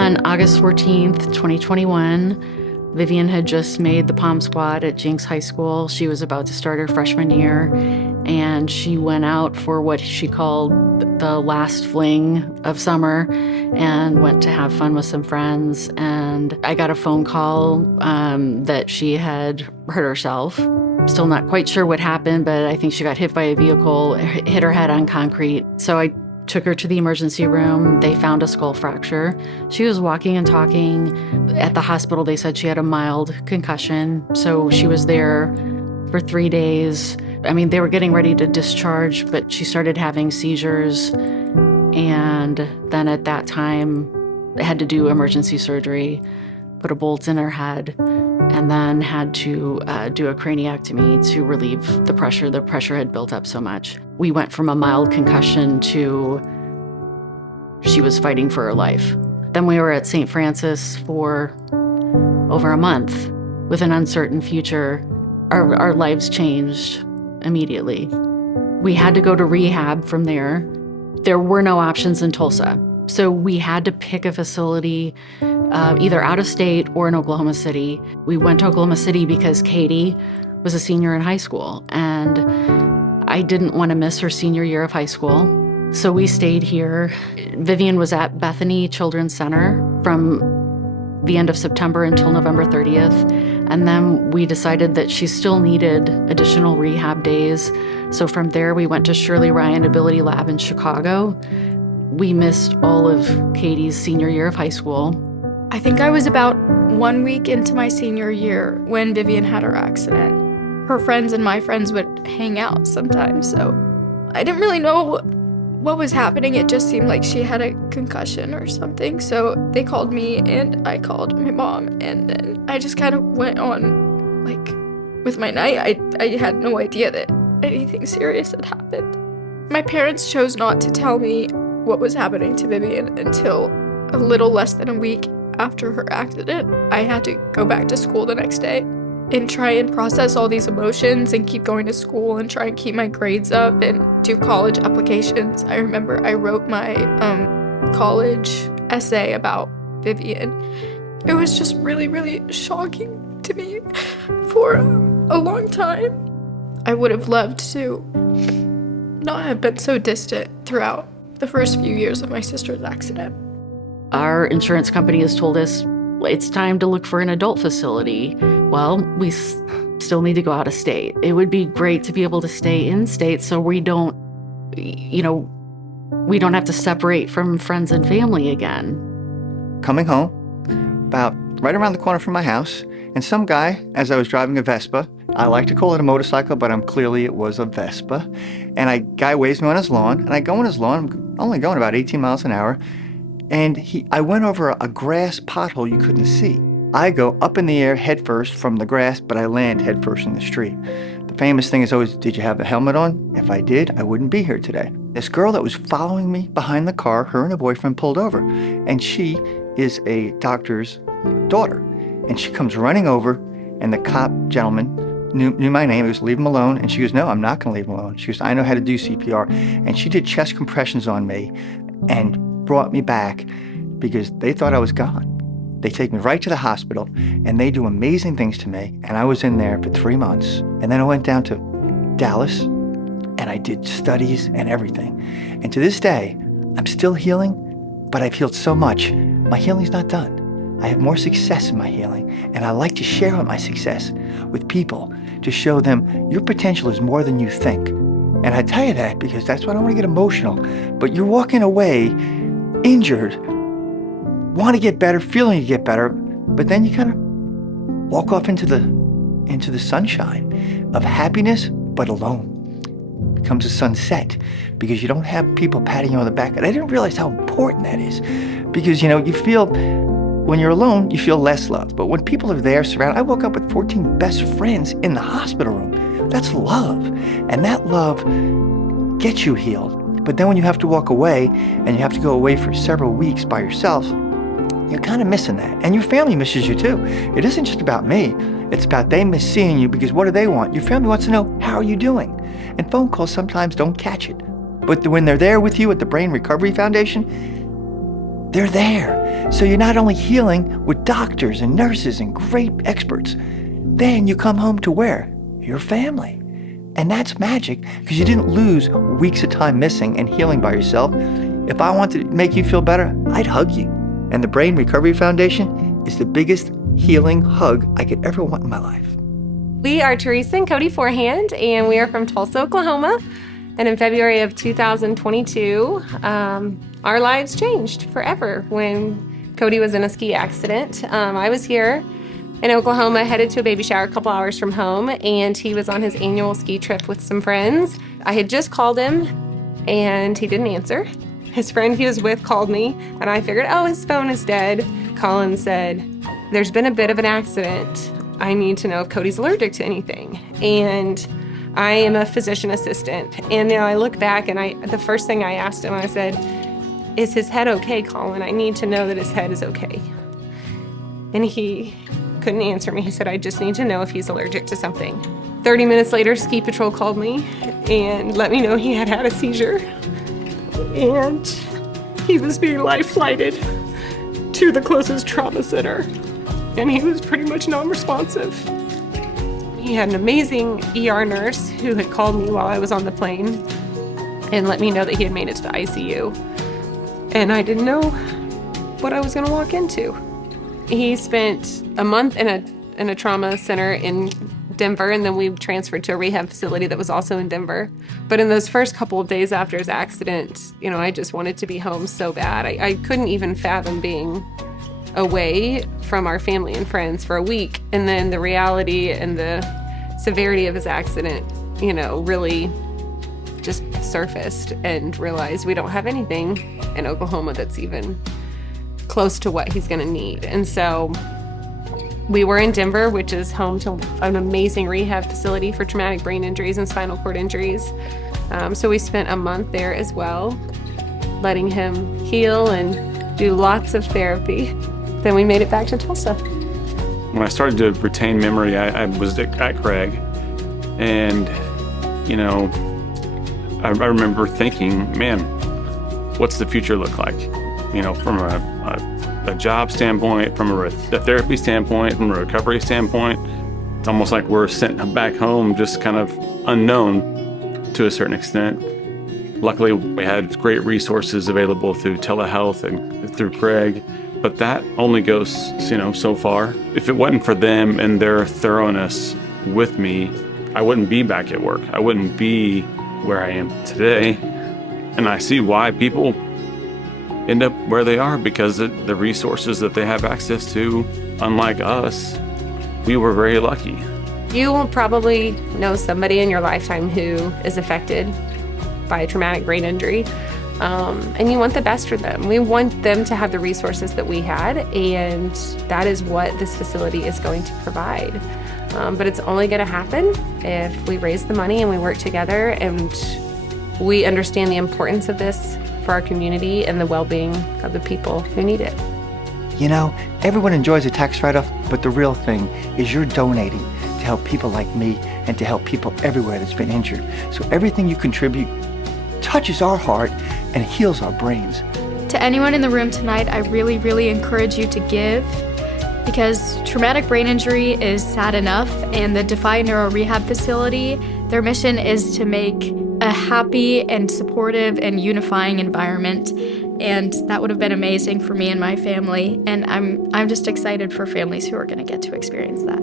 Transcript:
On August 14th, 2021, Vivenne had just made the pom squad at Jenks High School. She was about to start her freshman year, and she went out for what she called the last fling of summer and went to have fun with some friends. And I got a phone call that she had hurt herself. Still not quite sure what happened, but I think she got hit by a vehicle, hit her head on concrete. So I took her to the emergency room. They found a skull fracture. She was walking and talking. At the hospital, they said she had a mild concussion. So she was there for 3 days. I mean, they were getting ready to discharge, but she started having seizures. And then at that time, they had to do emergency surgery, put a bolt in her head, and then had to do a craniectomy to relieve the pressure. The pressure had built up so much. We went from a mild concussion to she was fighting for her life. Then we were at St. Francis for over a month with an uncertain future. Our lives changed immediately. We had to go to rehab from there. There were no options in Tulsa. So we had to pick a facility either out of state or in Oklahoma City. We went to Oklahoma City because Katie was a senior in high school, and I didn't want to miss her senior year of high school. So we stayed here. Vivenne was at Bethany Children's Center from the end of September until November 30th. And then we decided that she still needed additional rehab days. So from there, we went to Shirley Ryan Ability Lab in Chicago. We missed all of Katie's senior year of high school. I think I was about 1 week into my senior year when Vivenne had her accident. Her friends and my friends would hang out sometimes, so I didn't really know what was happening. It just seemed like she had a concussion or something, so they called me and I called my mom, and then I just kind of went on, like, with my night. I had no idea that anything serious had happened. My parents chose not to tell me what was happening to Vivenne until a little less than a week after her accident. I had to go back to school the next day and try and process all these emotions and keep going to school and try and keep my grades up and do college applications. I remember I wrote my college essay about Vivenne. It was just really, really shocking to me for a long time. I would have loved to not have been so distant throughout the first few years of my sister's accident. Our insurance company has told us it's time to look for an adult facility. Well, we still need to go out of state. It would be great to be able to stay in state so we don't have to separate from friends and family again. Coming home, about right around the corner from my house, and some guy, as I was driving a Vespa, I like to call it a motorcycle, but clearly it was a Vespa, and a guy waves me on his lawn, and I go on his lawn. I'm only going about 18 miles an hour, and I went over a grass pothole you couldn't see. I go up in the air head first from the grass, but I land head first in the street. The famous thing is always, did you have a helmet on? If I did, I wouldn't be here today. This girl that was following me behind the car, her and her boyfriend pulled over, and she is a doctor's daughter. And she comes running over, and the cop gentleman knew my name. He was, leave him alone. And she goes, no, I'm not going to leave him alone. She goes, I know how to do CPR. And she did chest compressions on me and brought me back because they thought I was gone. They take me right to the hospital, and they do amazing things to me. And I was in there for 3 months. And then I went down to Dallas, and I did studies and everything. And to this day, I'm still healing, but I've healed so much. My healing's not done. I have more success in my healing, and I like to share my success with people to show them your potential is more than you think. And I tell you that because that's why I don't want to get emotional. But you're walking away injured, want to get better, feeling you get better, but then you kind of walk off into the sunshine of happiness, but alone. It becomes a sunset because you don't have people patting you on the back. And I didn't realize how important that is because, you feel, when you're alone, you feel less loved. But when people are there surrounded, I woke up with 14 best friends in the hospital room. That's love. And that love gets you healed. But then when you have to walk away and you have to go away for several weeks by yourself, you're kind of missing that. And your family misses you too. It isn't just about me. It's about they miss seeing you because what do they want? Your family wants to know, how are you doing? And phone calls sometimes don't catch it. But when they're there with you at the Brain Recovery Foundation, They're there. So you're not only healing with doctors and nurses and great experts, then you come home to where? Your family. And that's magic because you didn't lose weeks of time missing and healing by yourself. If I wanted to make you feel better, I'd hug you. And the Brain Recovery Foundation is the biggest healing hug I could ever want in my life. We are Teresa and Cody Forehand, and we are from Tulsa, Oklahoma. And in February of 2022, our lives changed forever when Cody was in a ski accident. I was here in Oklahoma, headed to a baby shower a couple hours from home, and he was on his annual ski trip with some friends. I had just called him, and he didn't answer. His friend he was with called me, and I figured, oh, his phone is dead. Colin said, there's been a bit of an accident. I need to know if Cody's allergic to anything. And I am a physician assistant. And now I look back and the first thing I asked him, I said, is his head okay, Colin? I need to know that his head is okay. And he couldn't answer me. He said, I just need to know if he's allergic to something. 30 minutes later, ski patrol called me and let me know he had had a seizure. And he was being life flighted to the closest trauma center. And he was pretty much non-responsive. He had an amazing ER nurse who had called me while I was on the plane and let me know that he had made it to the ICU. And I didn't know what I was going to walk into. He spent a month in a trauma center in Denver, and then we transferred to a rehab facility that was also in Denver. But in those first couple of days after his accident, I just wanted to be home so bad. I couldn't even fathom being away from our family and friends for a week. And then the reality and the severity of his accident, really just surfaced and realized we don't have anything in Oklahoma that's even close to what he's going to need. And so we were in Denver, which is home to an amazing rehab facility for traumatic brain injuries and spinal cord injuries. So we spent a month there as well, letting him heal and do lots of therapy. Then we made it back to Tulsa. When I started to retain memory, I was at Craig, and I remember thinking, man, what's the future look like? From a job standpoint, from a therapy standpoint, from a recovery standpoint. It's almost like we're sent back home just kind of unknown to a certain extent. Luckily, we had great resources available through telehealth and through Craig. But that only goes, so far. If it wasn't for them and their thoroughness with me, I wouldn't be back at work. I wouldn't be where I am today. And I see why people end up where they are, because of the resources that they have access to. Unlike us, we were very lucky. You will probably know somebody in your lifetime who is affected by a traumatic brain injury. And you want the best for them. We want them to have the resources that we had, and that is what this facility is going to provide. But it's only going to happen if we raise the money and we work together and we understand the importance of this for our community and the well-being of the people who need it. Everyone enjoys a tax write-off, but the real thing is you're donating to help people like me and to help people everywhere that's been injured. So everything you contribute touches our heart and heals our brains. To anyone in the room tonight, I really, really encourage you to give, because traumatic brain injury is sad enough, and the Defy Neuro Rehab Facility, their mission is to make a happy and supportive and unifying environment. And that would have been amazing for me and my family. And I'm just excited for families who are going to get to experience that.